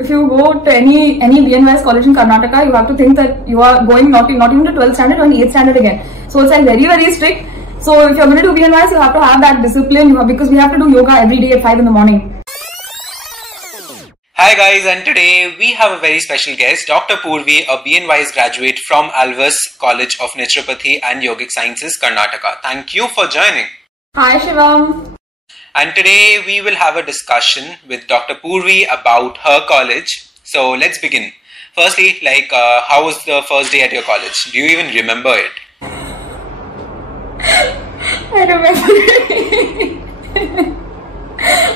If you go to any bnys college in Karnataka, you have to think that you are going not even to 12th standard or 8th standard again. So it's like very strict. So if you're going to do bnys, you have to have that discipline, because we have to do yoga every day at 5 in the morning. Hi guys, and today we have a very special guest, Dr. Poorvi, a bnys graduate from Alvas College of Naturopathy and Yogic Sciences, Karnataka. Thank you for joining. Hi Shivam. And today we will have a discussion with Dr. Poorvi about her college. So let's begin. Firstly, how was the first day at your college? Do you even remember it? I remember it.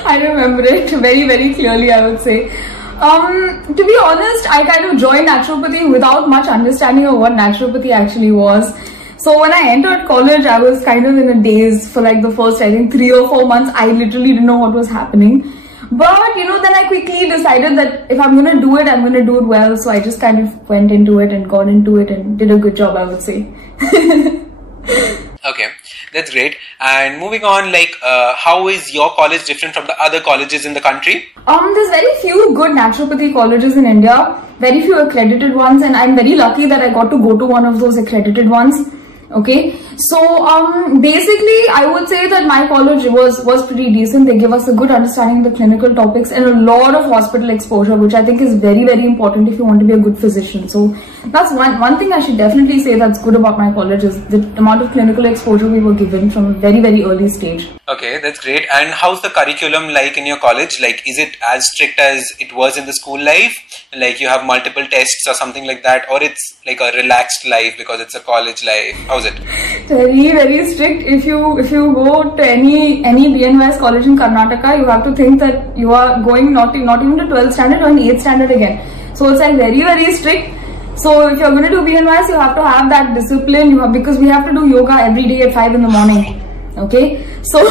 I remember it very clearly, I would say. To be honest, I kind of joined naturopathy without much understanding of what naturopathy actually was. So when I entered college, I was kind of in a daze for like the first, I think, 3 or 4 months. I literally didn't know what was happening. But, then I quickly decided that if I'm going to do it, I'm going to do it well. So I just kind of went into it and got into it and did a good job, I would say. Okay, that's great. And moving on, how is your college different from the other colleges in the country? There's very few good naturopathy colleges in India, very few accredited ones, and I'm very lucky that I got to go to one of those accredited ones. Okay, so basically I would say that my college was pretty decent. They give us a good understanding of the clinical topics and a lot of hospital exposure, which I think is very important if you want to be a good physician. So that's one thing I should definitely say that's good about my college, is the amount of clinical exposure we were given from a very early stage. Okay, that's great. And how's the curriculum like in your college? Is it as strict as it was in the school life? You have multiple tests or something like that, or it's like a relaxed life because it's a college life? How's it? Very strict. If you go to any bnys college in Karnataka, you have to think that you are going not even to 12th standard or 8th standard again. So it's like very strict. So if you're going to do bnys, you have to have that discipline, because we have to do yoga every day at 5 in the morning. Okay, so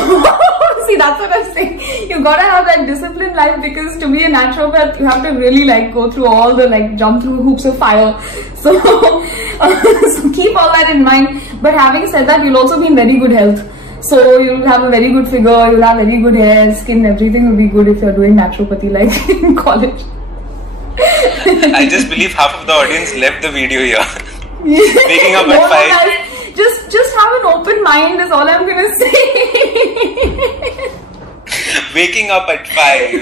see, that's what I'm saying. You gotta have that disciplined life, because to be a naturopath, you have to really go through all the jump through hoops of fire. So, so keep all that in mind. But having said that, you'll also be in very good health. So you'll have a very good figure, you'll have very good hair, skin, everything will be good if you're doing naturopathy in college. I just believe half of the audience left the video here. Waking up at 5. Just have an open mind is all I'm gonna say. Waking up at 5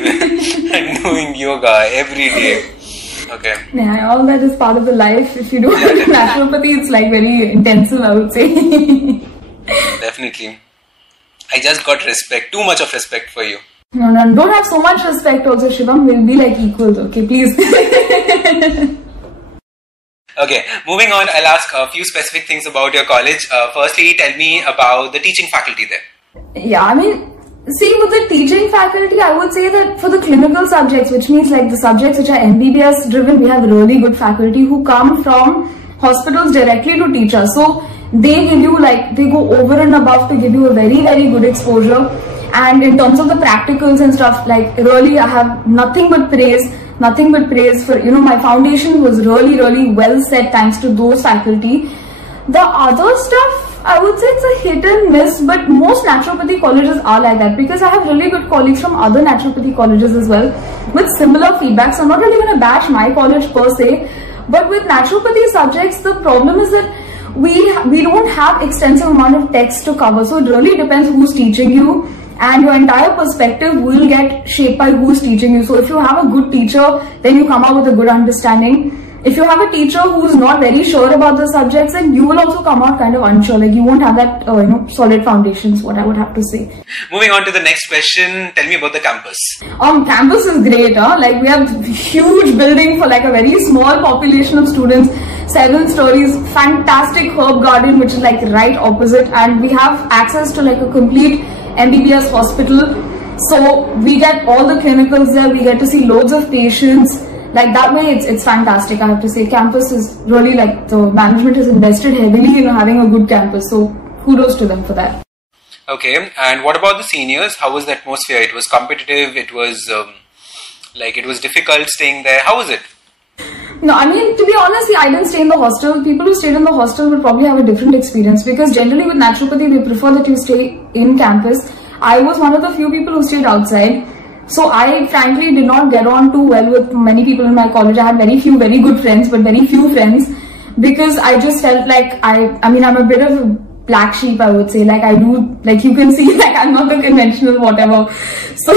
and doing yoga every day. Okay. Yeah, all that is part of the life. If you do naturopathy, it's very intensive, I would say. Definitely. I just got respect, too much of respect for you. No, don't have so much respect also, Shivam. We'll be equals, okay, please. Okay, moving on, I'll ask a few specific things about your college. Firstly, tell me about the teaching faculty there. Yeah, see, with the teaching faculty, I would say that for the clinical subjects, which means the subjects which are MBBS driven, we have really good faculty who come from hospitals directly to teach us. So they give you they go over and above to give you a very good exposure. And in terms of the practicals and stuff, really I have nothing but praise for, my foundation was really well set thanks to those faculty. The other stuff, I would say it's a hit and miss, but most naturopathy colleges are like that, because I have really good colleagues from other naturopathy colleges as well with similar feedback. So I'm not really going to bash my college per se, but with naturopathy subjects, the problem is that we don't have extensive amount of text to cover. So it really depends who's teaching you, and your entire perspective will get shaped by who's teaching you. So if you have a good teacher, then you come out with a good understanding. If you have a teacher who's not very sure about the subjects, then you will also come out kind of unsure. You won't have that solid foundations, what I would have to say. Moving on to the next question, tell me about the campus. Campus is great. We have huge building for a very small population of students. 7 stories, fantastic herb garden which is right opposite, and we have access to a complete MBBS hospital. So we get all the clinicals there, we get to see loads of patients. That way it's fantastic, I have to say. Campus is really the management has invested heavily in having a good campus, so kudos to them for that. Okay, and what about the seniors? How was the atmosphere? It was competitive, it was it was difficult staying there. How was it? No, to be honest, I didn't stay in the hostel. People who stayed in the hostel will probably have a different experience, because generally with naturopathy, they prefer that you stay in campus. I was one of the few people who stayed outside. So I frankly did not get on too well with many people in my college. I had very few very good friends, but very few friends, because I just felt like I mean, I'm a bit of a black sheep, I would say. Like, I do, like, you can see, like, I'm not the conventional whatever. So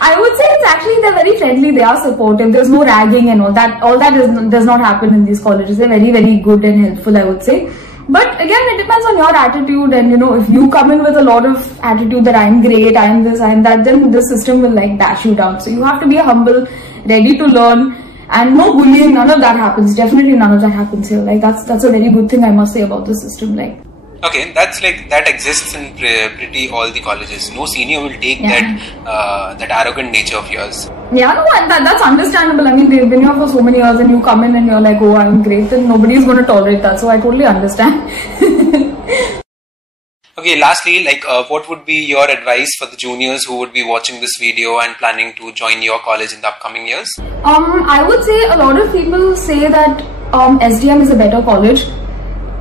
I would say it's actually, they're very friendly, they are supportive, there's no ragging and all that. All that does not happen in these colleges. They're very, very good and helpful, I would say. But again, it depends on your attitude, and you know, if you come in with a lot of attitude that I'm great, I'm this, I'm that, then the system will like dash you down. So you have to be humble, ready to learn, and no bullying, none of that happens. Definitely none of that happens here. Like, that's a very good thing I must say about the system. Like, okay, that's like, that exists in pretty all the colleges. No senior will take that arrogant nature of yours. Yeah, no, and that's understandable. I mean, they've been here for so many years and you come in and you're like, oh, I'm great, then nobody's going to tolerate that. So I totally understand. Okay, lastly, like, what would be your advice for the juniors who would be watching this video and planning to join your college in the upcoming years? I would say a lot of people say that SDM is a better college,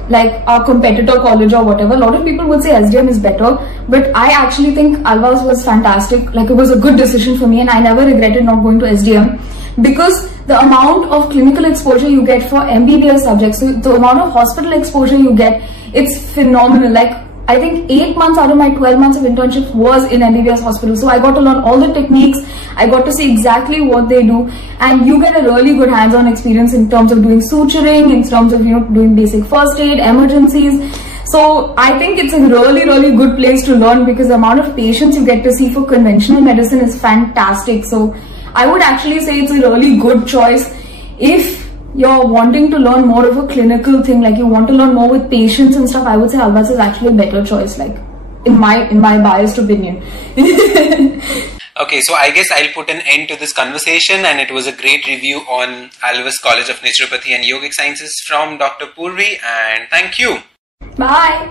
like our competitor college or whatever. A lot of people would say SDM is better, but I actually think Alvas was fantastic. Like, it was a good decision for me, and I never regretted not going to SDM, because the amount of clinical exposure you get for MBBS subjects, so the amount of hospital exposure you get, it's phenomenal. Like, I think 8 months out of my 12 months of internship was in MBBS hospital. So I got to learn all the techniques. I got to see exactly what they do, and you get a really good hands-on experience in terms of doing suturing, in terms of, you know, doing basic first aid, emergencies. So I think it's a really, really good place to learn, because the amount of patients you get to see for conventional medicine is fantastic. So I would actually say it's a really good choice if you're wanting to learn more of a clinical thing, like you want to learn more with patients and stuff. I would say Alvas is actually a better choice, like in my biased opinion. Okay, so I guess I'll put an end to this conversation, and it was a great review on Alvas College of Naturopathy and Yogic Sciences from Dr. Poorvi, and thank you. Bye.